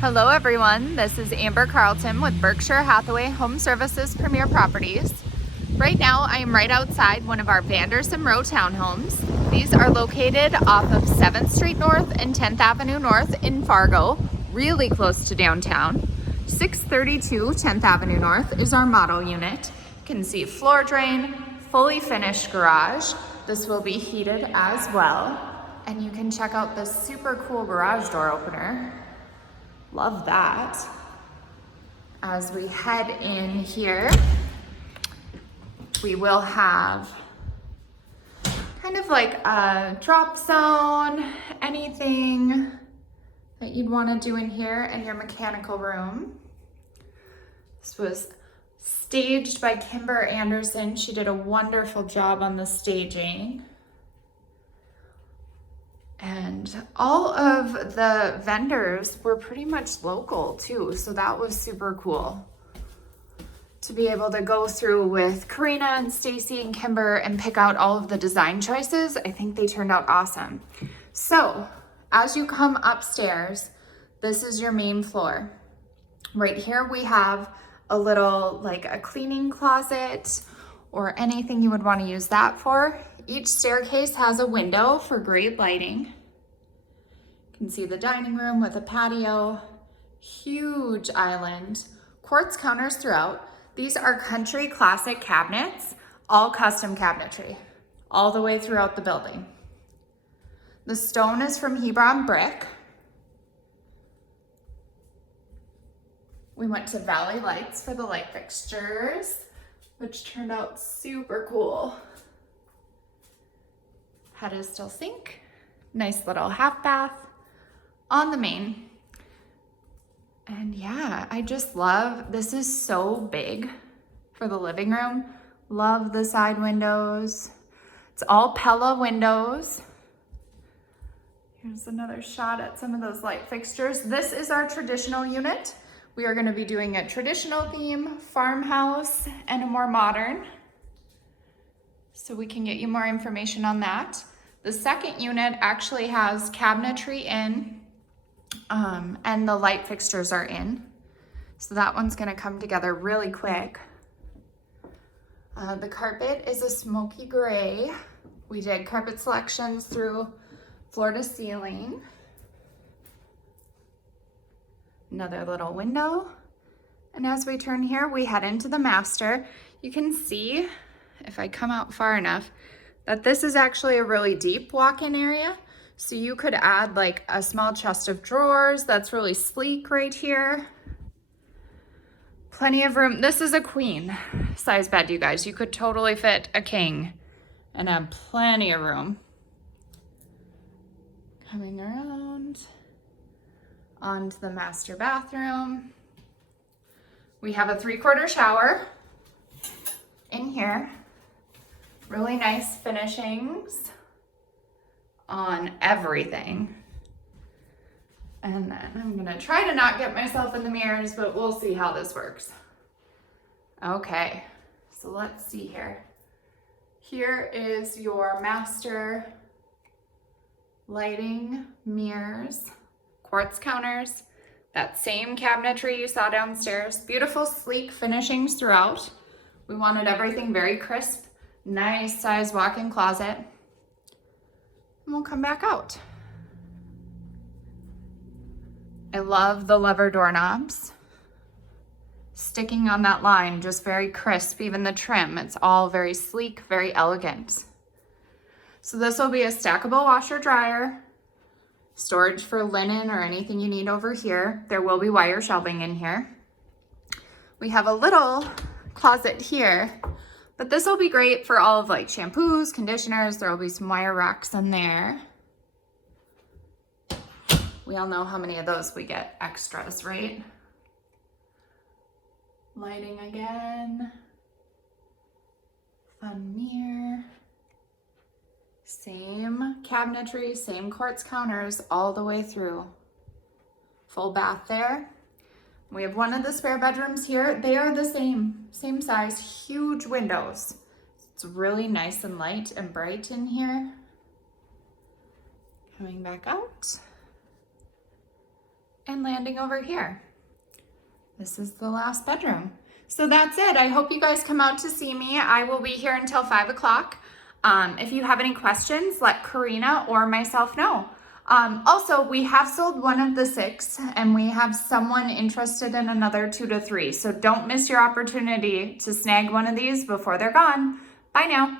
Hello everyone, this is Amber Carlton with Berkshire Hathaway HomeServices Premier Properties. Right now I am right outside one of our Vanderson Townhomes. These are located off of 7th Street North and 10th Avenue North in Fargo, really close to downtown. 632 10th Avenue North is our model unit. You can see floor drain, fully finished garage. This will be heated as well. And you can check out this super cool garage door opener. Love that. As we head in here, we will have kind of like a drop zone, anything that you'd want to do in here, and your mechanical room. This was staged by Kimber Anderson. She did a wonderful job on the staging. And all of the vendors were pretty much local too, so that was super cool to be able to go through with Karina and Stacy and Kimber and pick out all of the design choices. I think they turned out awesome. So as you come upstairs, this is your main floor. Right here we have a little like a cleaning closet or anything you would want to use that for. Each staircase has a window for great lighting. You can see the dining room with a patio, huge island, quartz counters throughout. These are country classic cabinets, all custom cabinetry, all the way throughout the building. The stone is from Hebron brick. We went to Valley Lights for the light fixtures, which turned out super cool. Pedestal sink, nice little half bath on the main. And yeah, I just love, this is so big for the living room. Love the side windows. It's all Pella windows. Here's another shot at some of those light fixtures. This is our traditional unit. We are going to be doing a traditional theme, farmhouse, and a more modern. So we can get you more information on that. The second unit actually has cabinetry in, and the light fixtures are in. So that one's gonna come together really quick. The carpet is a smoky gray. We did carpet selections through floor to ceiling. Another little window. And as we turn here, we head into the master. You can see, if I come out far enough, that this is actually a really deep walk-in area. So you could add like a small chest of drawers that's really sleek right here. Plenty of room. This is a queen size bed, you guys. You could totally fit a king and have plenty of room. Coming around onto the master bathroom. We have a 3/4 shower in here. Really nice finishings on everything. And then I'm gonna try to not get myself in the mirrors, but we'll see how this works. Okay, so let's see here. Here is your master lighting, mirrors, quartz counters, that same cabinetry you saw downstairs. Beautiful, sleek finishings throughout. We wanted everything very crisp. Nice size walk-in closet. And we'll come back out. I love the lever doorknobs. Sticking on that line, just very crisp, even the trim. It's all very sleek, very elegant. So this will be a stackable washer dryer, storage for linen or anything you need over here. There will be wire shelving in here. We have a little closet here, but this will be great for all of like shampoos, conditioners. There will be some wire racks in there. We all know how many of those we get extras, right? Lighting again. Fun mirror. Same cabinetry, same quartz counters all the way through. Full bath there. We have one of the spare bedrooms here. They are the same size, huge windows. It's really nice and light and bright in here. Coming back out. and landing over here. This is the last bedroom. So that's it. I hope you guys come out to see me. I will be here until 5 o'clock. If you have any questions, let Karina or myself know. Also, we have sold one of the 6 and we have someone interested in another 2 to 3. So don't miss your opportunity to snag one of these before they're gone. Bye now.